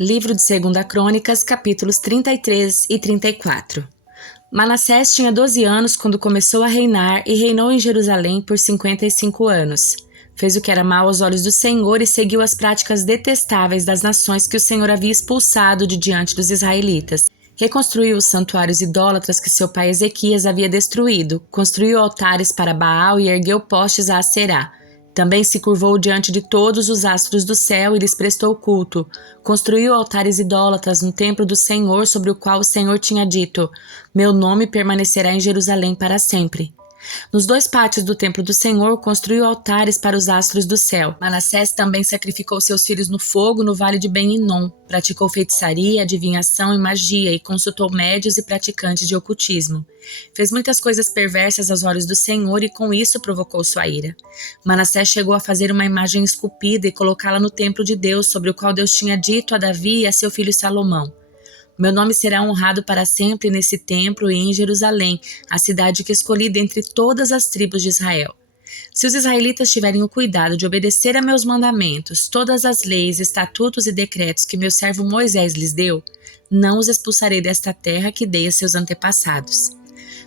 Livro de 2 Crônicas, capítulos 33 e 34. Manassés tinha 12 anos quando começou a reinar e reinou em Jerusalém por 55 anos. Fez o que era mal aos olhos do Senhor e seguiu as práticas detestáveis das nações que o Senhor havia expulsado de diante dos israelitas. Reconstruiu os santuários idólatras que seu pai Ezequias havia destruído, construiu altares para Baal e ergueu postes a Aserá. Também se curvou diante de todos os astros do céu e lhes prestou culto. Construiu altares idólatras no templo do Senhor, sobre o qual o Senhor tinha dito: Meu nome permanecerá em Jerusalém para sempre. Nos 2 pátios do templo do Senhor, construiu altares para os astros do céu. Manassés também sacrificou seus filhos no fogo no vale de Ben-Hinom. Praticou feitiçaria, adivinhação e magia e consultou médios e praticantes de ocultismo. Fez muitas coisas perversas aos olhos do Senhor e com isso provocou sua ira. Manassés chegou a fazer uma imagem esculpida e colocá-la no templo de Deus, sobre o qual Deus tinha dito a Davi e a seu filho Salomão: Meu nome será honrado para sempre nesse templo e em Jerusalém, a cidade que escolhi dentre todas as tribos de Israel. Se os israelitas tiverem o cuidado de obedecer a meus mandamentos, todas as leis, estatutos e decretos que meu servo Moisés lhes deu, não os expulsarei desta terra que dei a seus antepassados.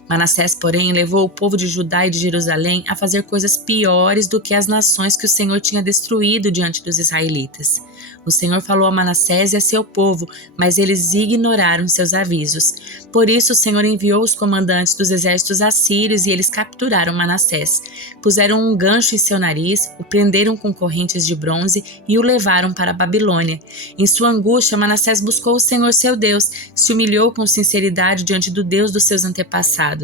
Manassés, porém, levou o povo de Judá e de Jerusalém a fazer coisas piores do que as nações que o Senhor tinha destruído diante dos israelitas. O Senhor falou a Manassés e a seu povo, mas eles ignoraram seus avisos. Por isso o Senhor enviou os comandantes dos exércitos assírios e eles capturaram Manassés. Puseram um gancho em seu nariz, o prenderam com correntes de bronze e o levaram para a Babilônia. Em sua angústia, Manassés buscou o Senhor seu Deus, se humilhou com sinceridade diante do Deus dos seus antepassados.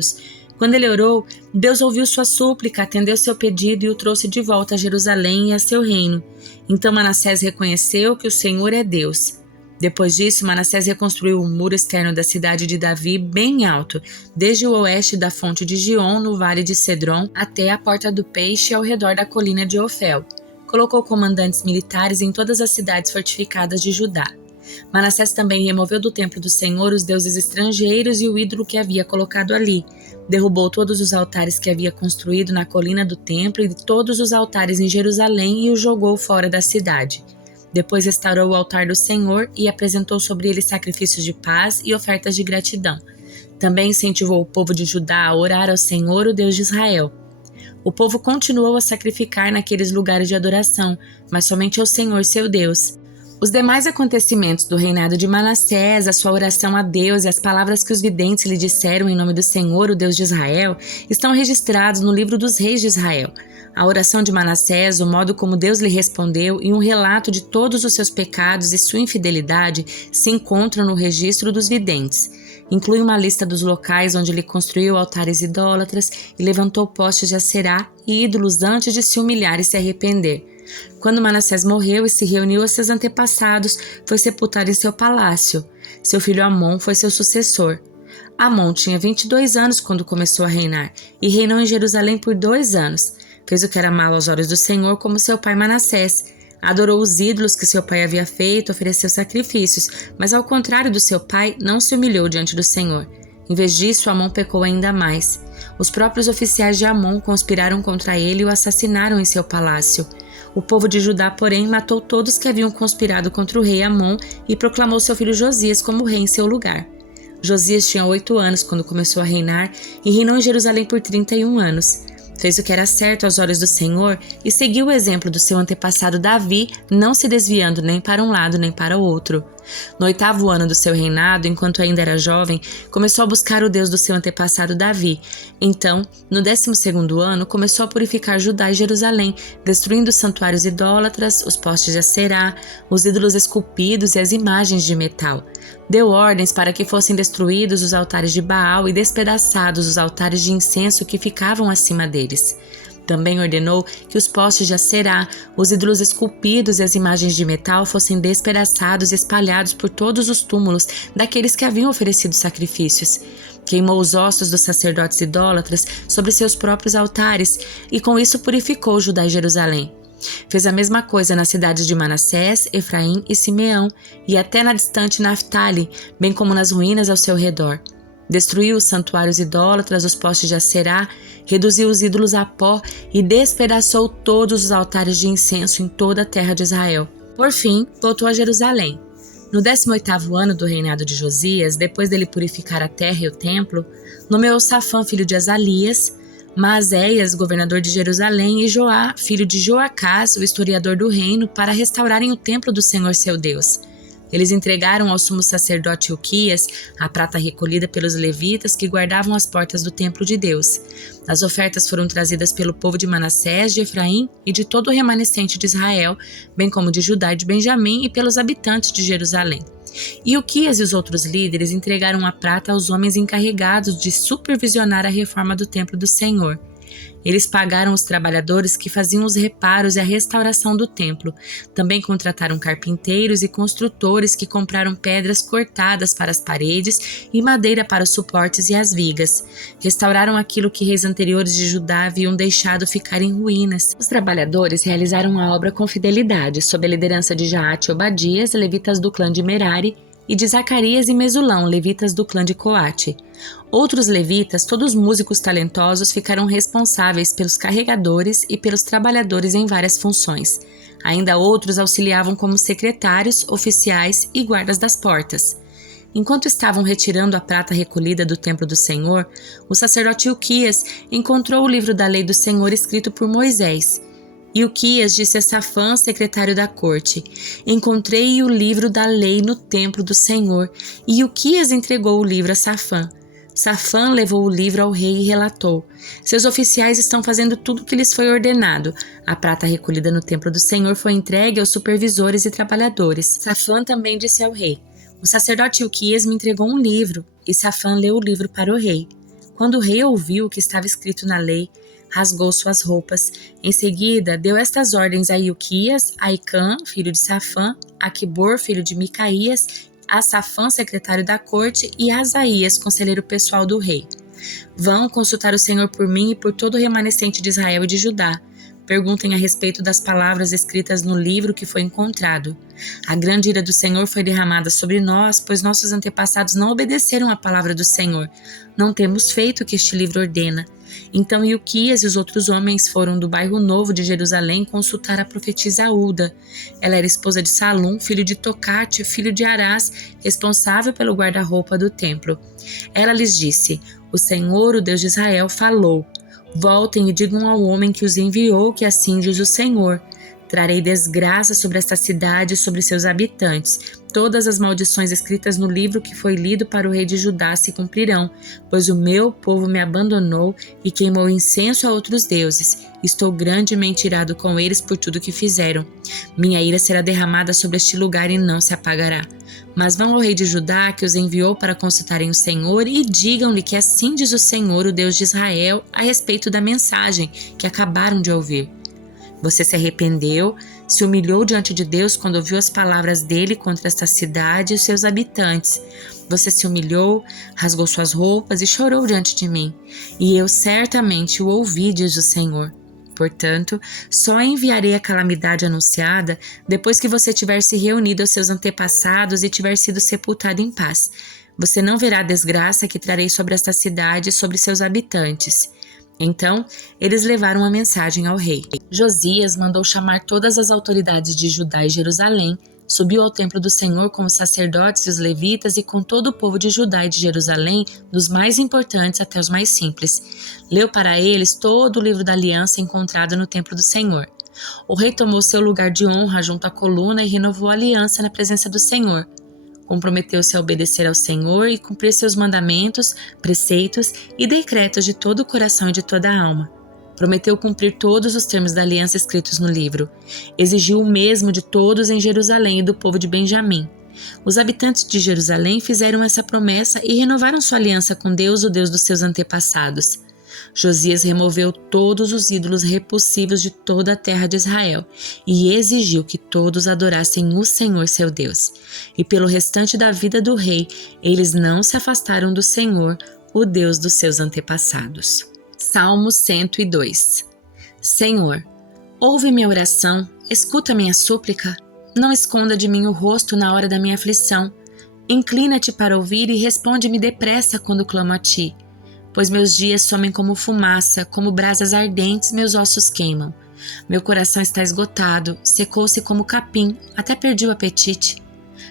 Quando ele orou, Deus ouviu sua súplica, atendeu seu pedido e o trouxe de volta a Jerusalém e a seu reino. Então Manassés reconheceu que o Senhor é Deus. Depois disso, Manassés reconstruiu o muro externo da cidade de Davi bem alto, desde o oeste da fonte de Gion, no vale de Cedron, até a porta do peixe ao redor da colina de Ofel. Colocou comandantes militares em todas as cidades fortificadas de Judá. Manassés também removeu do templo do Senhor os deuses estrangeiros e o ídolo que havia colocado ali. Derrubou todos os altares que havia construído na colina do templo e todos os altares em Jerusalém e os jogou fora da cidade. Depois restaurou o altar do Senhor e apresentou sobre ele sacrifícios de paz e ofertas de gratidão. Também incentivou o povo de Judá a orar ao Senhor, o Deus de Israel. O povo continuou a sacrificar naqueles lugares de adoração, mas somente ao Senhor seu Deus. Os demais acontecimentos do reinado de Manassés, a sua oração a Deus e as palavras que os videntes lhe disseram em nome do Senhor, o Deus de Israel, estão registrados no livro dos reis de Israel. A oração de Manassés, o modo como Deus lhe respondeu e um relato de todos os seus pecados e sua infidelidade se encontram no registro dos videntes. Inclui uma lista dos locais onde ele construiu altares idólatras e levantou postes de Aserá e ídolos antes de se humilhar e se arrepender. Quando Manassés morreu e se reuniu a seus antepassados, foi sepultado em seu palácio. Seu filho Amon foi seu sucessor. Amon tinha 22 anos quando começou a reinar e reinou em Jerusalém por 2 anos. Fez o que era mal aos olhos do Senhor, como seu pai Manassés. Adorou os ídolos que seu pai havia feito, ofereceu sacrifícios, mas ao contrário do seu pai, não se humilhou diante do Senhor. Em vez disso, Amon pecou ainda mais. Os próprios oficiais de Amon conspiraram contra ele e o assassinaram em seu palácio. O povo de Judá, porém, matou todos que haviam conspirado contra o rei Amon e proclamou seu filho Josias como rei em seu lugar. Josias tinha 8 anos quando começou a reinar e reinou em Jerusalém por 31 anos. Fez o que era certo aos olhos do Senhor e seguiu o exemplo do seu antepassado Davi, não se desviando nem para um lado nem para o outro. No 8º ano do seu reinado, enquanto ainda era jovem, começou a buscar o Deus do seu antepassado Davi. Então, no 12º ano, começou a purificar Judá e Jerusalém, destruindo os santuários idólatras, os postes de Aserá, os ídolos esculpidos e as imagens de metal. Deu ordens para que fossem destruídos os altares de Baal e despedaçados os altares de incenso que ficavam acima deles. Também ordenou que os postes de Aserá, os ídolos esculpidos e as imagens de metal fossem despedaçados e espalhados por todos os túmulos daqueles que haviam oferecido sacrifícios. Queimou os ossos dos sacerdotes idólatras sobre seus próprios altares e com isso purificou Judá e Jerusalém. Fez a mesma coisa nas cidades de Manassés, Efraim e Simeão, e até na distante Naftali, bem como nas ruínas ao seu redor. Destruiu os santuários idólatras, os postes de Aserá, reduziu os ídolos a pó e despedaçou todos os altares de incenso em toda a terra de Israel. Por fim, voltou a Jerusalém. No 18º ano do reinado de Josias, depois dele purificar a terra e o templo, nomeou Safã, filho de Azalias, Maazéias, governador de Jerusalém, e Joá, filho de Joacás, o historiador do reino, para restaurarem o templo do Senhor seu Deus. Eles entregaram ao sumo sacerdote Hilquias a prata recolhida pelos levitas que guardavam as portas do templo de Deus. As ofertas foram trazidas pelo povo de Manassés, de Efraim e de todo o remanescente de Israel, bem como de Judá e de Benjamim e pelos habitantes de Jerusalém. E Hilquias e os outros líderes entregaram a prata aos homens encarregados de supervisionar a reforma do templo do Senhor. Eles pagaram os trabalhadores que faziam os reparos e a restauração do templo. Também contrataram carpinteiros e construtores que compraram pedras cortadas para as paredes e madeira para os suportes e as vigas. Restauraram aquilo que reis anteriores de Judá haviam deixado ficar em ruínas. Os trabalhadores realizaram a obra com fidelidade, sob a liderança de Jaate e Obadias, levitas do clã de Merari, e de Zacarias e Mesulão, levitas do clã de Coate. Outros levitas, todos músicos talentosos, ficaram responsáveis pelos carregadores e pelos trabalhadores em várias funções. Ainda outros auxiliavam como secretários, oficiais e guardas das portas. Enquanto estavam retirando a prata recolhida do templo do Senhor, o sacerdote Hilquias encontrou o livro da lei do Senhor escrito por Moisés. Hilquias disse a Safã, secretário da corte: "Encontrei o livro da lei no templo do Senhor." E Hilquias entregou o livro a Safã. Safã levou o livro ao rei e relatou: "Seus oficiais estão fazendo tudo o que lhes foi ordenado. A prata recolhida no templo do Senhor foi entregue aos supervisores e trabalhadores." Safã também disse ao rei: "O sacerdote Hilquias me entregou um livro." E Safã leu o livro para o rei. Quando o rei ouviu o que estava escrito na lei, rasgou suas roupas. Em seguida, deu estas ordens a Hilquias, a Aicã, filho de Safã, a Aquibor, filho de Micaías, a Safã, secretário da corte, e a Asaías, conselheiro pessoal do rei: "Vão consultar o Senhor por mim e por todo o remanescente de Israel e de Judá. Perguntem a respeito das palavras escritas no livro que foi encontrado. A grande ira do Senhor foi derramada sobre nós, pois nossos antepassados não obedeceram à palavra do Senhor. Não temos feito o que este livro ordena." Então Hilquias e os outros homens foram do bairro Novo de Jerusalém consultar a profetisa Ulda. Ela era esposa de Salum, filho de Tocate, filho de Arás, responsável pelo guarda-roupa do templo. Ela lhes disse: "O Senhor, o Deus de Israel, falou. Voltem e digam ao homem que os enviou que assim diz o Senhor: trarei desgraça sobre esta cidade e sobre seus habitantes. Todas as maldições escritas no livro que foi lido para o rei de Judá se cumprirão, pois o meu povo me abandonou e queimou incenso a outros deuses. Estou grandemente irado com eles por tudo que fizeram. Minha ira será derramada sobre este lugar e não se apagará. Mas vão ao rei de Judá, que os enviou para consultarem o Senhor, e digam-lhe que assim diz o Senhor, o Deus de Israel, a respeito da mensagem que acabaram de ouvir. Você se arrependeu, se humilhou diante de Deus quando ouviu as palavras dele contra esta cidade e os seus habitantes. Você se humilhou, rasgou suas roupas e chorou diante de mim. E eu certamente o ouvi, diz o Senhor. Portanto, só enviarei a calamidade anunciada depois que você tiver se reunido aos seus antepassados e tiver sido sepultado em paz. Você não verá a desgraça que trarei sobre esta cidade e sobre seus habitantes." Então, eles levaram a mensagem ao rei. Josias mandou chamar todas as autoridades de Judá e Jerusalém, subiu ao templo do Senhor com os sacerdotes e os levitas e com todo o povo de Judá e de Jerusalém, dos mais importantes até os mais simples. Leu para eles todo o livro da aliança encontrado no templo do Senhor. O rei tomou seu lugar de honra junto à coluna e renovou a aliança na presença do Senhor. Comprometeu-se a obedecer ao Senhor e cumprir seus mandamentos, preceitos e decretos de todo o coração e de toda a alma. Prometeu cumprir todos os termos da aliança escritos no livro. Exigiu o mesmo de todos em Jerusalém e do povo de Benjamim. Os habitantes de Jerusalém fizeram essa promessa e renovaram sua aliança com Deus, o Deus dos seus antepassados. Josias removeu todos os ídolos repulsivos de toda a terra de Israel e exigiu que todos adorassem o Senhor seu Deus. E pelo restante da vida do rei, eles não se afastaram do Senhor, o Deus dos seus antepassados. Salmo 102. Senhor, ouve minha oração, escuta minha súplica. Não esconda de mim o rosto na hora da minha aflição. Inclina-te para ouvir e responde-me depressa quando clamo a ti. Pois meus dias somem como fumaça, como brasas ardentes meus ossos queimam. Meu coração está esgotado, secou-se como capim, até perdi o apetite.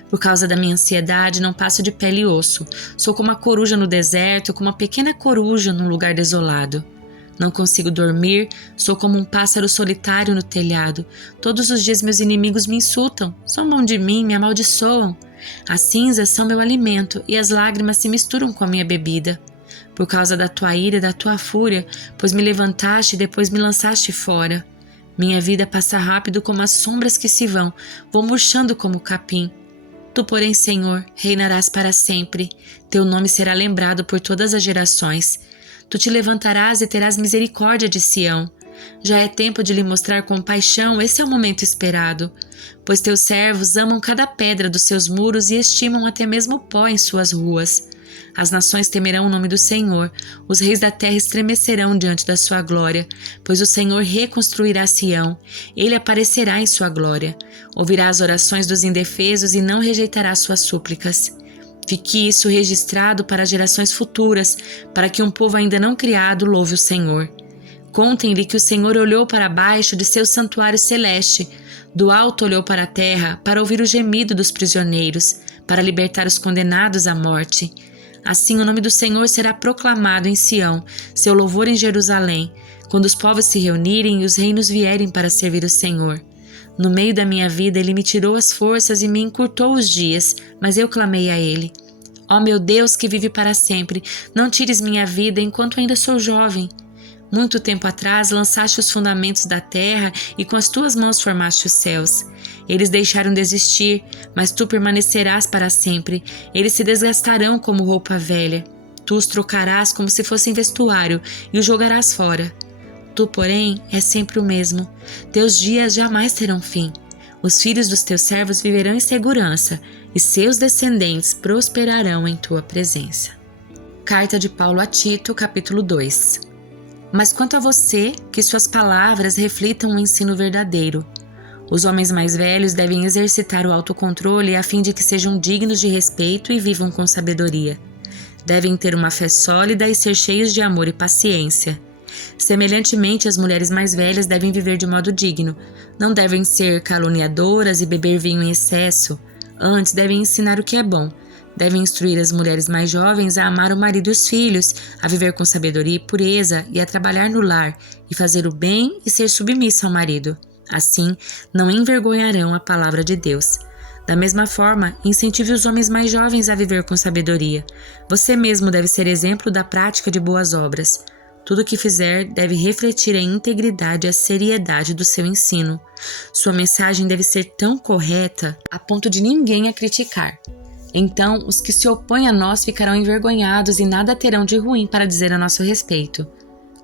Por causa da minha ansiedade, não passo de pele e osso. Sou como uma coruja no deserto, como uma pequena coruja num lugar desolado. Não consigo dormir, sou como um pássaro solitário no telhado. Todos os dias meus inimigos me insultam, zombam de mim, me amaldiçoam. As cinzas são meu alimento e as lágrimas se misturam com a minha bebida. Por causa da tua ira e da tua fúria, pois me levantaste e depois me lançaste fora. Minha vida passa rápido como as sombras que se vão, vou murchando como o capim. Tu, porém, Senhor, reinarás para sempre. Teu nome será lembrado por todas as gerações. Tu te levantarás e terás misericórdia de Sião. Já é tempo de lhe mostrar compaixão, esse é o momento esperado. Pois teus servos amam cada pedra dos seus muros e estimam até mesmo o pó em suas ruas. As nações temerão o nome do Senhor, os reis da terra estremecerão diante da sua glória, pois o Senhor reconstruirá Sião, ele aparecerá em sua glória. Ouvirá as orações dos indefesos e não rejeitará suas súplicas. Fique isso registrado para gerações futuras, para que um povo ainda não criado louve o Senhor. Contem-lhe que o Senhor olhou para baixo de seu santuário celeste, do alto olhou para a terra, para ouvir o gemido dos prisioneiros, para libertar os condenados à morte. Assim o nome do Senhor será proclamado em Sião, seu louvor em Jerusalém, quando os povos se reunirem e os reinos vierem para servir o Senhor. No meio da minha vida ele me tirou as forças e me encurtou os dias, mas eu clamei a ele. Ó meu Deus que vive para sempre, não tires minha vida enquanto ainda sou jovem. Muito tempo atrás lançaste os fundamentos da terra e com as tuas mãos formaste os céus. Eles deixaram de existir, mas tu permanecerás para sempre. Eles se desgastarão como roupa velha. Tu os trocarás como se fossem vestuário e os jogarás fora. Tu, porém, és sempre o mesmo. Teus dias jamais terão fim. Os filhos dos teus servos viverão em segurança e seus descendentes prosperarão em tua presença. Carta de Paulo a Tito, capítulo 2. Mas quanto a você, que suas palavras reflitam um ensino verdadeiro. Os homens mais velhos devem exercitar o autocontrole a fim de que sejam dignos de respeito e vivam com sabedoria. Devem ter uma fé sólida e ser cheios de amor e paciência. Semelhantemente, as mulheres mais velhas devem viver de modo digno. Não devem ser caluniadoras e beber vinho em excesso. Antes, devem ensinar o que é bom. Devem instruir as mulheres mais jovens a amar o marido e os filhos, a viver com sabedoria e pureza e a trabalhar no lar, e fazer o bem e ser submissa ao marido. Assim, não envergonharão a palavra de Deus. Da mesma forma, incentive os homens mais jovens a viver com sabedoria. Você mesmo deve ser exemplo da prática de boas obras. Tudo o que fizer deve refletir a integridade e a seriedade do seu ensino. Sua mensagem deve ser tão correta a ponto de ninguém a criticar. Então, os que se opõem a nós ficarão envergonhados e nada terão de ruim para dizer a nosso respeito.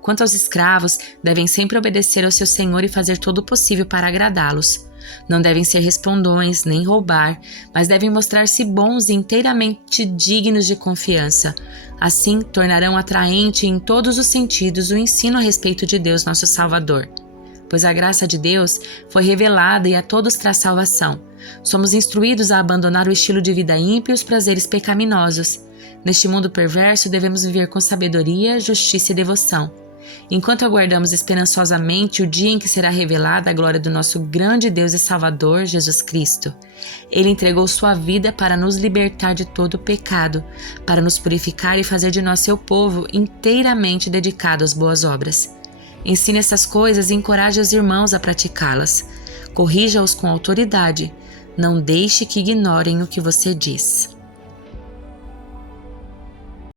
Quanto aos escravos, devem sempre obedecer ao seu senhor e fazer todo o possível para agradá-los. Não devem ser respondões, nem roubar, mas devem mostrar-se bons e inteiramente dignos de confiança. Assim, tornarão atraente em todos os sentidos o ensino a respeito de Deus, nosso Salvador. Pois a graça de Deus foi revelada e a todos traz salvação. Somos instruídos a abandonar o estilo de vida ímpio e os prazeres pecaminosos. Neste mundo perverso, devemos viver com sabedoria, justiça e devoção. Enquanto aguardamos esperançosamente o dia em que será revelada a glória do nosso grande Deus e Salvador, Jesus Cristo. Ele entregou sua vida para nos libertar de todo o pecado, para nos purificar e fazer de nós seu povo inteiramente dedicado às boas obras. Ensine essas coisas e encoraje os irmãos a praticá-las. Corrija-os com autoridade. Não deixe que ignorem o que você diz.